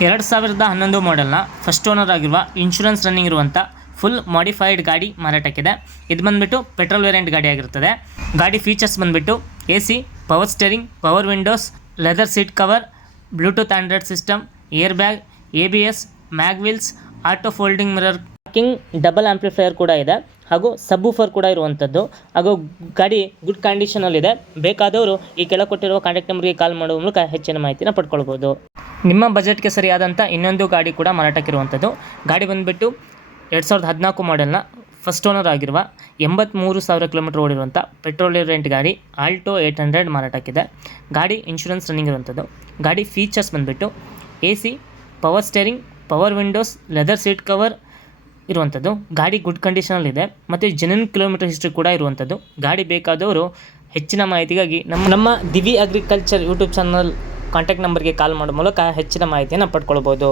2011 ಮಾಡೆಲ್ನ first owner ಆಗಿರುವ insurance running ಇರುವಂಥ full modified ಗಾಡಿ ಮಾರಾಟಕ್ಕಿದೆ. ಇದು ಬಂದುಬಿಟ್ಟು ಪೆಟ್ರೋಲ್ ವೇರಿಯಂಟ್ ಗಾಡಿ ಆಗಿರುತ್ತದೆ. ಗಾಡಿ ಫೀಚರ್ಸ್ ಬಂದುಬಿಟ್ಟು AC, power steering, power Windows, leather seat cover, Bluetooth Android system, air bag, ABS, mag wheels, auto folding mirror, parking, double amplifier ಕೂಡ ಇದೆ ಹಾಗೂ ಸಬ್ವೂಫರ್ ಕೂಡ ಇರುವಂಥದ್ದು. ಹಾಗೂ ಗಾಡಿ ಗುಡ್ ಕಂಡೀಷನಲ್ಲಿದೆ. ಬೇಕಾದವರು ಈ ಕೆಳಗೆ ಕೊಟ್ಟಿರುವ ಕಾಂಟ್ಯಾಕ್ಟ್ ನಂಬರ್ಗೆ ಕಾಲ್ ಮಾಡುವ ಮೂಲಕ ಹೆಚ್ಚಿನ ಮಾಹಿತಿನ ಪಡ್ಕೊಳ್ಬೋದು. ನಿಮ್ಮ ಬಜೆಟ್ಗೆ ಸರಿಯಾದಂಥ ಇನ್ನೊಂದು ಗಾಡಿ ಕೂಡ ಮಾರಾಟಕ್ಕಿರುವಂಥದ್ದು. ಗಾಡಿ ಬಂದುಬಿಟ್ಟು 2014 ಮಾಡೆಲ್ನ ಫಸ್ಟ್ ಓನರ್ ಆಗಿರುವ 83,000 ಕಿಲೋಮೀಟರ್ ಓಡಿರುವಂಥ ಪೆಟ್ರೋಲ್ ವೇರಿಯಂಟ್ ಗಾಡಿ ಆಲ್ಟೋ 800 ಮಾರಾಟಕ್ಕಿದೆ. ಗಾಡಿ ಇನ್ಶೂರೆನ್ಸ್ ರನ್ನಿಂಗ್ ಇರುವಂಥದ್ದು. ಗಾಡಿ ಫೀಚರ್ಸ್ ಬಂದುಬಿಟ್ಟು AC, power steering, power Windows, leather seat cover ಇರುವಂಥದ್ದು. ಗಾಡಿ ಗುಡ್ ಕಂಡೀಷನಲ್ಲಿದೆ ಮತ್ತು ಜೆನ್ಯೂನ್ ಕಿಲೋಮೀಟರ್ ಹಿಸ್ಟ್ರಿ ಕೂಡ ಇರುವಂಥದ್ದು. ಗಾಡಿ ಬೇಕಾದವರು ಹೆಚ್ಚಿನ ಮಾಹಿತಿಗಾಗಿ ನಮ್ಮ ದಿವಿ ಅಗ್ರಿಕಲ್ಚರ್ ಯೂಟ್ಯೂಬ್ ಚಾನಲ್ ಕಾಂಟ್ಯಾಕ್ಟ್ ನಂಬರ್ಗೆ ಕಾಲ್ ಮಾಡೋ ಮೂಲಕ ಹೆಚ್ಚಿನ ಮಾಹಿತಿಯನ್ನು ಪಡ್ಕೊಳ್ಬೋದು.